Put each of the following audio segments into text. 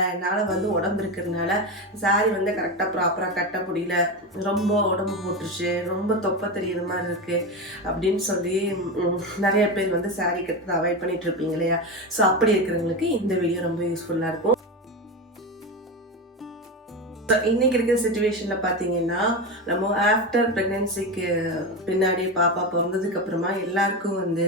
என்னால் வந்து உடம்பு இருக்கிறதுனால சாரி வந்து கரெக்டாக ப்ராப்பராக கட்ட முடியல, ரொம்ப உடம்பு போட்டுருச்சு, ரொம்ப தொப்பை தெரியுற மாதிரி இருக்குது அப்படின்னு சொல்லி நிறைய பேர் வந்து சாரி கட்டுறதை அவாய்ட் பண்ணிட்டு இருப்பீங்க இல்லையா? ஸோ அப்படி இருக்கிறவங்களுக்கு இந்த வீடியோ ரொம்ப யூஸ்ஃபுல்லாக இருக்கும். இன்னைக்கு இருக்கிற சுச்சுவேஷனில் பார்த்தீங்கன்னா, நம்ம ஆஃப்டர் ப்ரெக்னென்சிக்கு பின்னாடி பாப்பா பிறந்ததுக்கு அப்புறமா எல்லாருக்கும் வந்து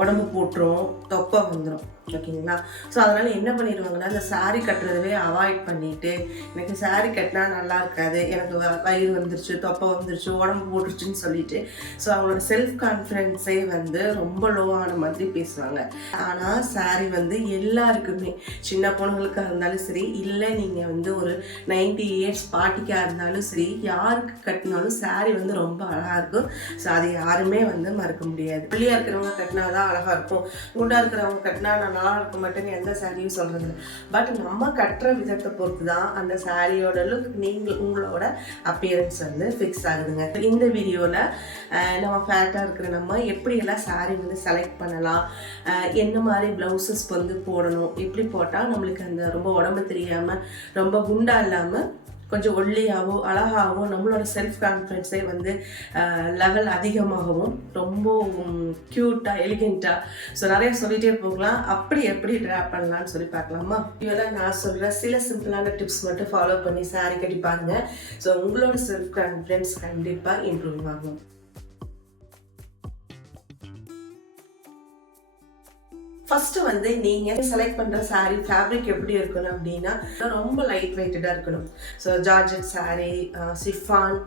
உடம்பு போட்டுரும், தொப்பை வந்துடும். ஓகேங்களா? ஸோ அதனால் என்ன பண்ணிடுவாங்கன்னா, அந்த சாரீ கட்டுறதவே அவாய்ட் பண்ணிவிட்டு, எனக்கு சாரீ கட்டினா நல்லா இருக்காது, எனக்கு வயிறு வந்துருச்சு, தொப்பை வந்துருச்சு, உடம்பு போட்டுருச்சுன்னு சொல்லிட்டு ஸோ அவங்களோட செல்ஃப் கான்ஃபிடென்ஸே வந்து ரொம்ப லோவான மாதிரி பேசுவாங்க. ஆனால் சாரீ வந்து எல்லாருக்குமே, சின்ன பொண்ணுங்களுக்காக இருந்தாலும் சரி, இல்லை நீங்கள் வந்து ஒரு 90 இயர்ஸ் பாட்டிக்காக இருந்தாலும் சரி, யாருக்கு கட்டினாலும் சாரீ வந்து ரொம்ப அழகாக இருக்கும். ஸோ அது யாருமே வந்து மறக்க முடியாது. வெளியாக இருக்கிறவங்க கட்டினா தான் அழகாக இருக்கும், குண்டாக இருக்கிறவங்க கட்டினா நான் நல்லா இருக்க மாட்டேன்னு எந்த சாரியும் சொல்கிறது. பட் நம்ம கட்டுற விதத்தை பொறுத்து தான் அந்த சாரியோட லுக், உங்களோட அப்பியரன்ஸ் வந்து ஃபிக்ஸ் ஆகுதுங்க. இந்த வீடியோவில் நம்ம ஃபேட்டாக இருக்கிற நம்ம எப்படியெல்லாம் சாரீ வந்து செலக்ட் பண்ணலாம், என்ன மாதிரி ப்ளவுசஸ் வந்து போடணும், எப்படி போட்டால் நம்மளுக்கு அந்த ரொம்ப உடம்பு தெரியாமல், ரொம்ப குண்டாக இல்லாமல் கொஞ்சம் ஒல்லியாகவும் அழகாகவும் நம்மளோட செல்ஃப் கான்ஃபிடென்ஸே வந்து லெவல் அதிகமாகவும் ரொம்ப க்யூட்டாக எலிகெண்ட்டாக ஸோ நிறைய சொல்லிகிட்டே போகலாம். அப்படி எப்படி ட்ராப் பண்ணலான்னு சொல்லி பார்க்கலாமா? இதெல்லாம் நான் சொல்கிற சில சிம்பிளான டிப்ஸ் மட்டும் ஃபாலோ பண்ணி சாரீ கட்டி பாருங்க. ஸோ உங்களோட செல்ஃப் கான்ஃபிடென்ஸ் கண்டிப்பாக இம்ப்ரூவ் ஆகும். ஃபஸ்ட்டு வந்து நீங்கள் செலக்ட் பண்ணுற சாரீ ஃபேப்ரிக் எப்படி இருக்கணும் அப்படின்னா, ரொம்ப லைட் வெயிட்டடாக இருக்கணும். So georgette sari, chiffon,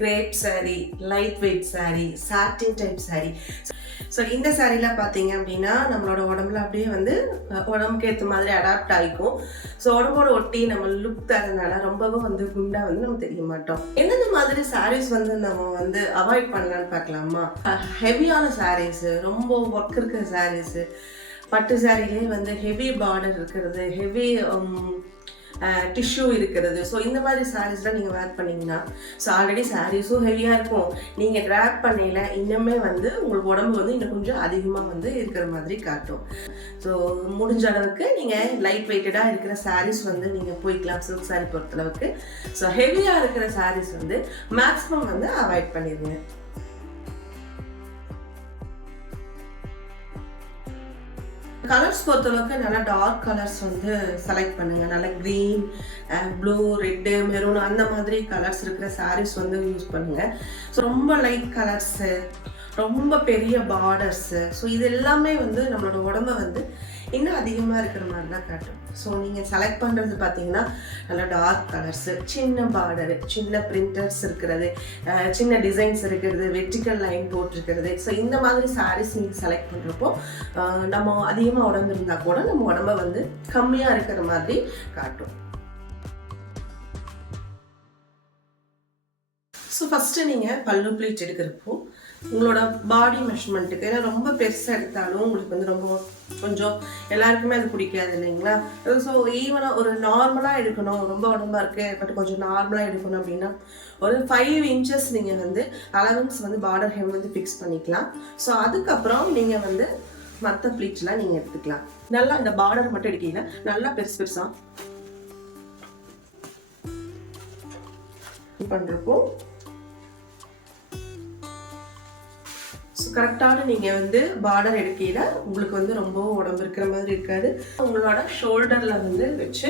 crepe sari, light weight sari, satin type sari. So இந்த சாரீலாம் பார்த்தீங்க அப்படின்னா நம்மளோட உடம்புல அப்படியே வந்து உடம்புக்கு ஏற்ற மாதிரி அடாப்ட் ஆகிக்கும். ஸோ உடம்போட ஒட்டி நம்ம லுக் தரதுனால ரொம்பவும் வந்து குண்டாக வந்து நம்ம தெரிய மாட்டோம். எந்தெந்த மாதிரி சாரீஸ் வந்து நம்ம வந்து அவாய்ட் பண்ணலான்னு பார்க்கலாமா? ஹெவியான சாரீஸு, ரொம்ப ஒர்க் இருக்கிற சாரீஸு, பட்டு சாரிலே வந்து ஹெவி பார்டர் இருக்கிறது, ஹெவி டிஷ்யூ இருக்கிறது. ஸோ இந்த மாதிரி சாரீஸ்லாம் நீங்கள் வேர் பண்ணிங்கன்னா, ஸோ ஆல்ரெடி சாரீஸும் ஹெவியாக இருக்கும், நீங்கள் ட்ராப் பண்ணையில் இன்னுமே வந்து உங்களுக்கு உடம்பு வந்து இன்னும் கொஞ்சம் அதிகமாக வந்து இருக்கிற மாதிரி காட்டும். ஸோ முடிஞ்ச அளவுக்கு நீங்கள் லைட் வெயிட்டடாக இருக்கிற சாரீஸ் வந்து நீங்கள் போய்க்கலாம் சில்க் சாரீ பொறுத்தளவுக்கு. ஸோ ஹெவியாக இருக்கிற சாரீஸ் வந்து மேக்ஸிமம் வந்து அவாய்ட் பண்ணிடுங்க. கலர்ஸ் பொறுத்தளவுக்கு நல்லா டார்க் கலர்ஸ் வந்து செலக்ட் பண்ணுங்கள். நல்லா க்ரீன், ப்ளூ, ரெட்டு, மெரூன் அந்த மாதிரி கலர்ஸ் இருக்கிற சாரீஸ் வந்து யூஸ் பண்ணுங்கள். ஸோ ரொம்ப லைட் கலர்ஸு, ரொம்ப பெரிய பார்டர்ஸு, ஸோ இது எல்லாமே வந்து நம்மளோட உடம்பை வந்து இன்னும் அதிகமாக இருக்கிற மாதிரி தான் காட்டும். ஸோ நீங்கள் செலக்ட் பண்ணுறது பார்த்தீங்கன்னா நல்லா டார்க் கலர்ஸு, சின்ன பார்டரு, சின்ன பிரிண்டர்ஸ் இருக்கிறது, சின்ன டிசைன்ஸ் இருக்கிறது, வெர்டிக்கல் லைன் போட்டிருக்கிறது. ஸோ இந்த மாதிரி சாரீஸ் நீங்கள் செலக்ட் பண்ணுறப்போ நம்ம அதிகமாக உடம்பு இருந்தால் கூட நம்ம உடம்பை வந்து கம்மியாக இருக்கிற மாதிரி காட்டும். ஸோ ஃபஸ்ட்டு நீங்கள் பல்லு ப்ளீட் எடுக்கிறப்போ உங்களோட பாடி மெஷர்மெண்ட்டுக்கு, ஏன்னா ரொம்ப பெருசாக எடுத்தாலும் உங்களுக்கு வந்து ரொம்ப கொஞ்சம் எல்லாருக்குமே அது பிடிக்காது இல்லைங்களா? ஸோ ஈவனாக ஒரு நார்மலாக எடுக்கணும், ரொம்ப உடம்பாக இருக்குது பட் கொஞ்சம் நார்மலாக எடுக்கணும் அப்படின்னா ஒரு 5 இன்ச்சஸ் நீங்கள் வந்து அலவன்ஸ் வந்து பார்டர் ஹெம் வந்து ஃபிக்ஸ் பண்ணிக்கலாம். ஸோ அதுக்கப்புறம் நீங்கள் வந்து மற்ற ப்ளீட்ஸ்லாம் நீங்கள் எடுத்துக்கலாம். நல்லா இந்த பார்டர் மட்டும் எடுக்கல, நல்லா பெருசு பெருசாக பண்ணுறப்போ கரெக்டான நீங்கள் வந்து பார்டர் எடுக்கையில் உங்களுக்கு வந்து ரொம்ப உடம்பு இருக்கிற மாதிரி இருக்காது. உங்களோட ஷோல்டரில் வந்து வச்சு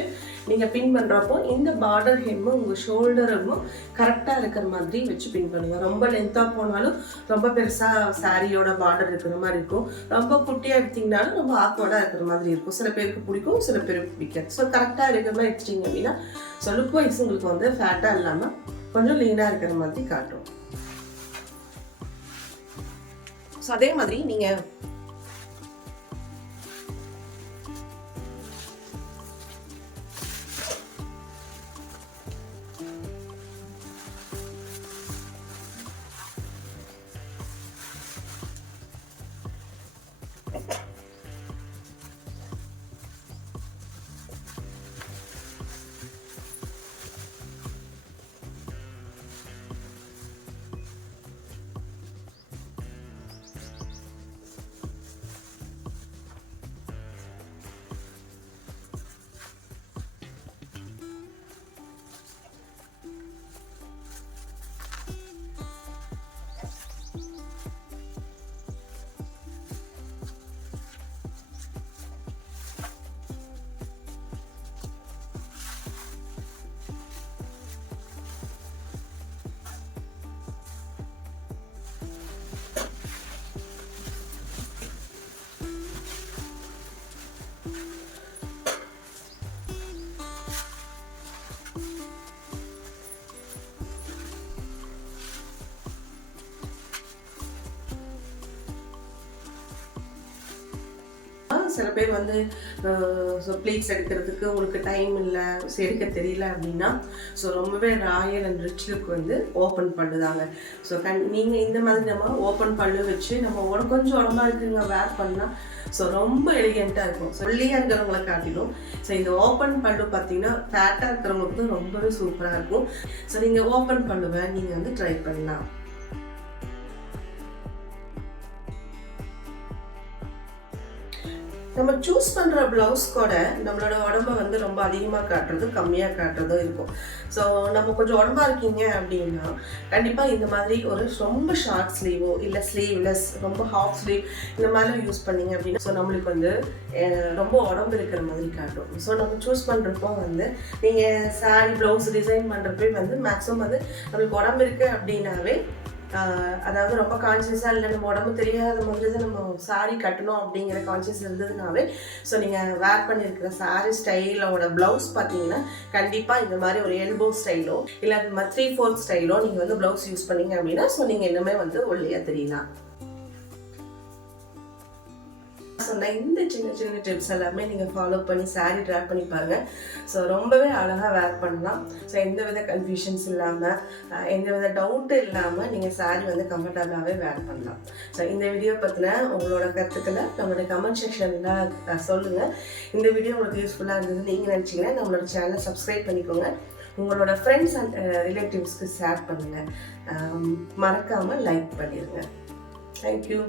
நீங்கள் பின் பண்ணுறப்போ இந்த பார்டர் ஹெம்மும் உங்கள் ஷோல்டரும் கரெக்டாக இருக்கிற மாதிரி வச்சு பின் பண்ணுங்கள். ரொம்ப லென்த்தாக போனாலும் ரொம்ப பெருசாக சாரியோட பார்டர் இருக்கிற மாதிரி இருக்கும், ரொம்ப குட்டியாக எடுத்திங்கனாலும் ரொம்ப ஆக்வர்டாக இருக்கிற மாதிரி இருக்கும். சில பேருக்கு பிடிக்கும், சில பேருக்கு பிடிக்காது. ஸோ கரெக்டாக இருக்கிற மாதிரி எடுத்துட்டிங்க அப்படின்னா ஸோ லுக் வைஸ் உங்களுக்கு வந்து ஃபேட்டாக இல்லாமல் கொஞ்சம் லீனாக இருக்கிற மாதிரி காட்டும். ஸோ அதே மாதிரி நீங்கள் சில பேர் வந்து ஸோ ப்ளீட்ஸ் எடுக்கிறதுக்கு உங்களுக்கு டைம் இல்லை, எடுக்க தெரியல அப்படின்னா ஸோ ரொம்பவே ராயல் அண்ட் ரிச் லுக் வந்து ஓப்பன் பண்ணுதாங்க. ஸோ நீங்கள் இந்த மாதிரி நம்ம ஓப்பன் பல்லு வச்சு நம்ம கொஞ்சம் உடம்பா இருக்குங்க வேர் பண்ணால் ஸோ ரொம்ப எலிகெண்ட்டாக இருக்கும். சொல்லியாக இருக்கிறவங்கள காட்டிலும் ஸோ இந்த ஓப்பன் பல்லு பார்த்தீங்கன்னா ஃபேட்டாக இருக்கிறவங்களுக்கு ரொம்பவே சூப்பராக இருக்கும். ஸோ நீங்கள் ஓப்பன் பல்லுவை நீங்கள் வந்து ட்ரை பண்ணலாம். நம்ம சூஸ் பண்ணுற ப்ளவுஸ் கூட நம்மளோட உடம்ப வந்து ரொம்ப அதிகமாக காட்டுறதும் கம்மியாக காட்டுறதும் இருக்கும். ஸோ நம்ம கொஞ்சம் உடம்பா இருக்கீங்க அப்படின்னா கண்டிப்பாக இந்த மாதிரி ஒரு ரொம்ப ஷார்ட் ஸ்லீவோ இல்லை ஸ்லீவ்லெஸ் ரொம்ப ஹாஃப் ஸ்லீவ் இந்த மாதிரிலாம் யூஸ் பண்ணிங்க அப்படின்னா ஸோ நம்மளுக்கு வந்து ரொம்ப உடம்பு இருக்கிற மாதிரி காட்டும். ஸோ நம்ம சூஸ் பண்ணுறப்போ வந்து நீங்கள் சாரீ ப்ளவுஸ் டிசைன் பண்ணுறப்பே வந்து மேக்ஸிமம் வந்து நம்மளுக்கு உடம்பு இருக்குது அப்படின்னாவே அதாவது ரொம்ப கான்சியஸாக இல்லை, நம்ம உடம்பு தெரியாத மாதிரி தான் நம்ம சாரீ கட்டணும் அப்படிங்கிற கான்சியஸ் இருந்ததுனாவே ஸோ நீங்கள் வேர் பண்ணியிருக்கிற சாரீ ஸ்டைலோட ப்ளவுஸ் பார்த்தீங்கன்னா கண்டிப்பாக இந்த மாதிரி ஒரு எல்போ ஸ்டைலோ இல்லை அது மாதிரி 3/4 ஸ்டைலோ நீங்கள் வந்து ப்ளவுஸ் யூஸ் பண்ணீங்க அப்படின்னா ஸோ நீங்கள் இன்னுமே வந்து ஒல்லியாக தெரியலாம். சொன்ன இந்த சின்ன சின்ன டிப்ஸ் எல்லாமே நீங்கள் ஃபாலோ பண்ணி சாரீ ட்ரை பண்ணி பாருங்கள். ஸோ ரொம்பவே அழகாக வேர் பண்ணலாம். ஸோ எந்தவித கன்ஃபியூஷன்ஸ் இல்லாமல் எந்தவித டவுட்டு இல்லாமல் நீங்கள் சாரீ வந்து கம்ஃபர்டபுளாகவே வேர் பண்ணலாம். ஸோ இந்த வீடியோ பற்றின உங்களோட கருத்துக்களை நம்மளோட கமெண்ட் செக்ஷனில் சொல்லுங்கள். இந்த வீடியோ உங்களுக்கு யூஸ்ஃபுல்லாக இருந்தது நீங்கள் நினச்சிங்கன்னா நம்மளோட சேனலை சப்ஸ்கிரைப் பண்ணிக்கோங்க. உங்களோட ஃப்ரெண்ட்ஸ் அண்ட் ரிலேட்டிவ்ஸ்க்கு ஷேர் பண்ணுங்கள். மறக்காமல் லைக் பண்ணிடுங்க. தேங்க்யூ.